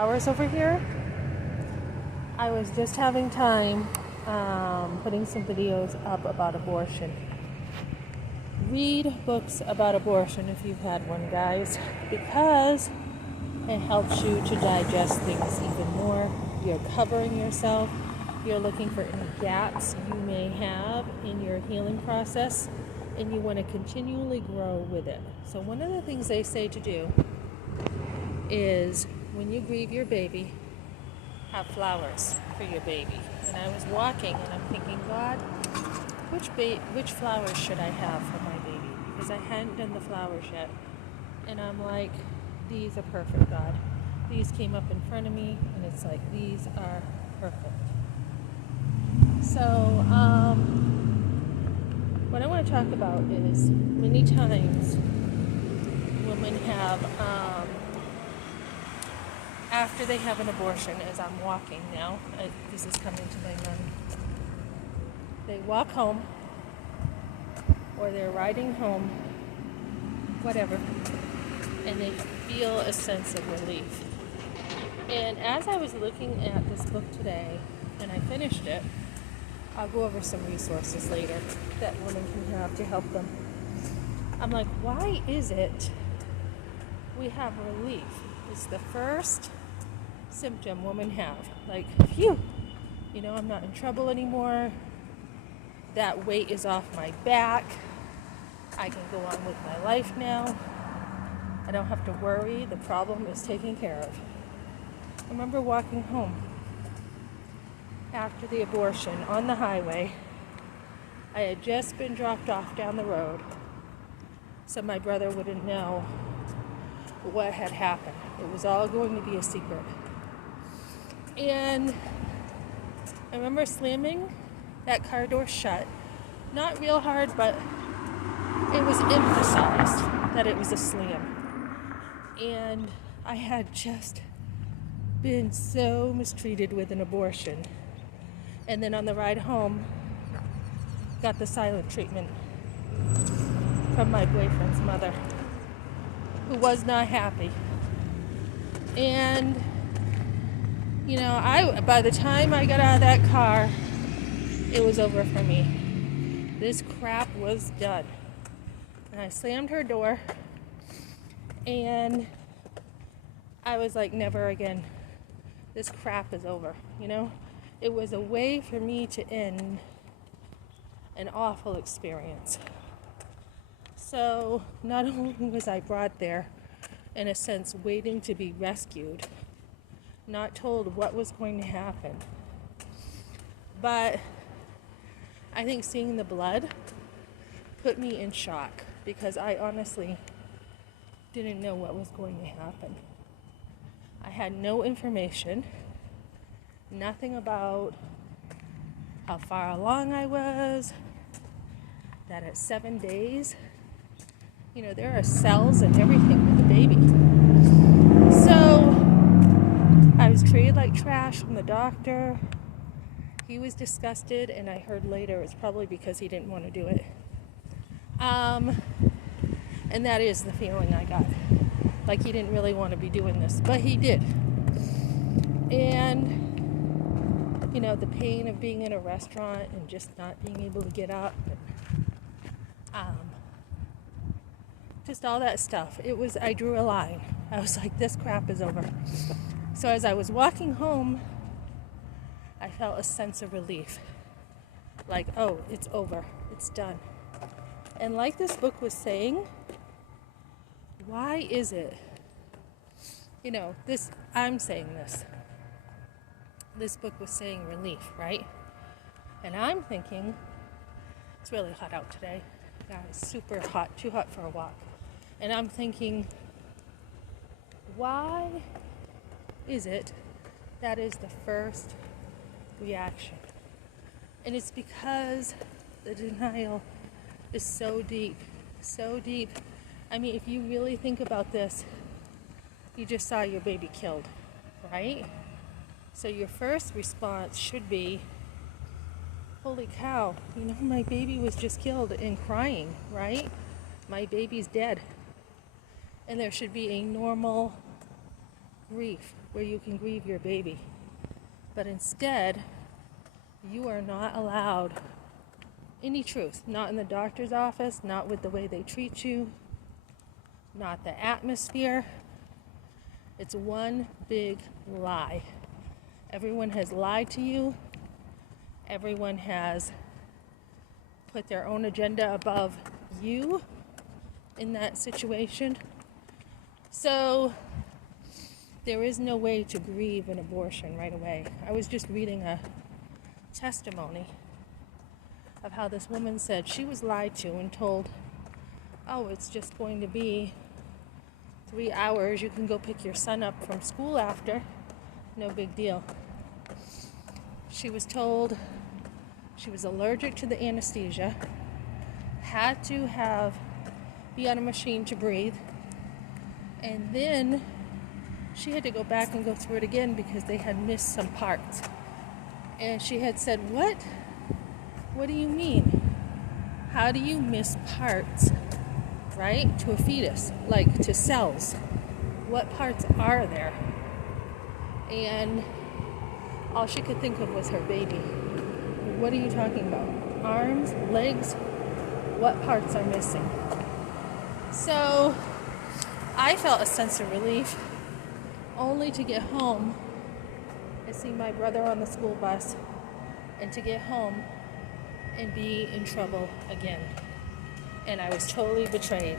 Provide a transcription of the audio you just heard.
Hours over here. I was just having time putting some videos up about abortion. Read books about abortion if you've had one, guys, because it helps you to digest things even more. You're covering yourself. You're looking for any gaps you may have in your healing process, and you want to continually grow with it. So one of the things they say to do is, when you grieve your baby, have flowers for your baby. And I was walking and I'm thinking, God, which flowers should I have for my baby? Because I hadn't done the flowers yet. And I'm like, these are perfect, God. These came up in front of me and it's like, these are perfect. So what I want to talk about is many times women have after they have an abortion, as I'm walking now, this is coming to my mind, they walk home or they're riding home, whatever, and they feel a sense of relief. And as I was looking at this book today, and I finished it, I'll go over some resources later that women can have to help them. I'm like, why is it we have relief? It's the first symptom women have. Like, phew, I'm not in trouble anymore. That weight is off my back. I can go on with my life now. I don't have to worry. The problem is taken care of. I remember walking home after the abortion on the highway. I had just been dropped off down the road, so my brother wouldn't know what had happened. It was all going to be a secret. And I remember slamming that car door shut. Not real hard, but it was emphasized that it was a slam. And I had just been so mistreated with an abortion. And then on the ride home, got the silent treatment from my boyfriend's mother, who was not happy. And by the time I got out of that car, it was over for me. This crap was done. And I slammed her door, and I was like, never again. This crap is over, It was a way for me to end an awful experience. So not only was I brought there, in a sense, waiting to be rescued, not told what was going to happen, but I think seeing the blood put me in shock, because I honestly didn't know what was going to happen. I had no information, nothing about how far along I was, that at 7 days, there are cells and everything with the baby. So I was treated like trash from the doctor. He was disgusted, and I heard later it's probably because he didn't want to do it. And that is the feeling I got. Like he didn't really want to be doing this, but he did. And, the pain of being in a restaurant and just not being able to get up. And, just all that stuff. I drew a line. I was like, this crap is over. So as I was walking home, I felt a sense of relief. Like, oh, it's over. It's done. And like this book was saying, why is it, I'm saying this. This book was saying relief, right? And I'm thinking, it's really hot out today. Yeah, it's super hot, too hot for a walk. And I'm thinking, why is it that is the first reaction? And it's because the denial is so deep, so deep. I mean, if you really think about this, you just saw your baby killed, right? So your first response should be, holy cow, my baby was just killed, and crying, right? My baby's dead. And there should be a normal grief where you can grieve your baby. But instead, you are not allowed any truth. Not in the doctor's office, not with the way they treat you, not the atmosphere. It's one big lie. Everyone has lied to you. Everyone has put their own agenda above you in that situation. So there is no way to grieve an abortion right away. I was just reading a testimony of how this woman said she was lied to and told, oh, it's just going to be 3 hours. You can go pick your son up from school after. No big deal. She was told she was allergic to the anesthesia, had to be on a machine to breathe, and then she had to go back and go through it again because they had missed some parts. And she had said, what? What do you mean? How do you miss parts, right, to a fetus, like to cells? What parts are there? And all she could think of was her baby. What are you talking about? Arms, legs? What parts are missing? So I felt a sense of relief, only to get home and see my brother on the school bus, and to get home and be in trouble again. And I was totally betrayed.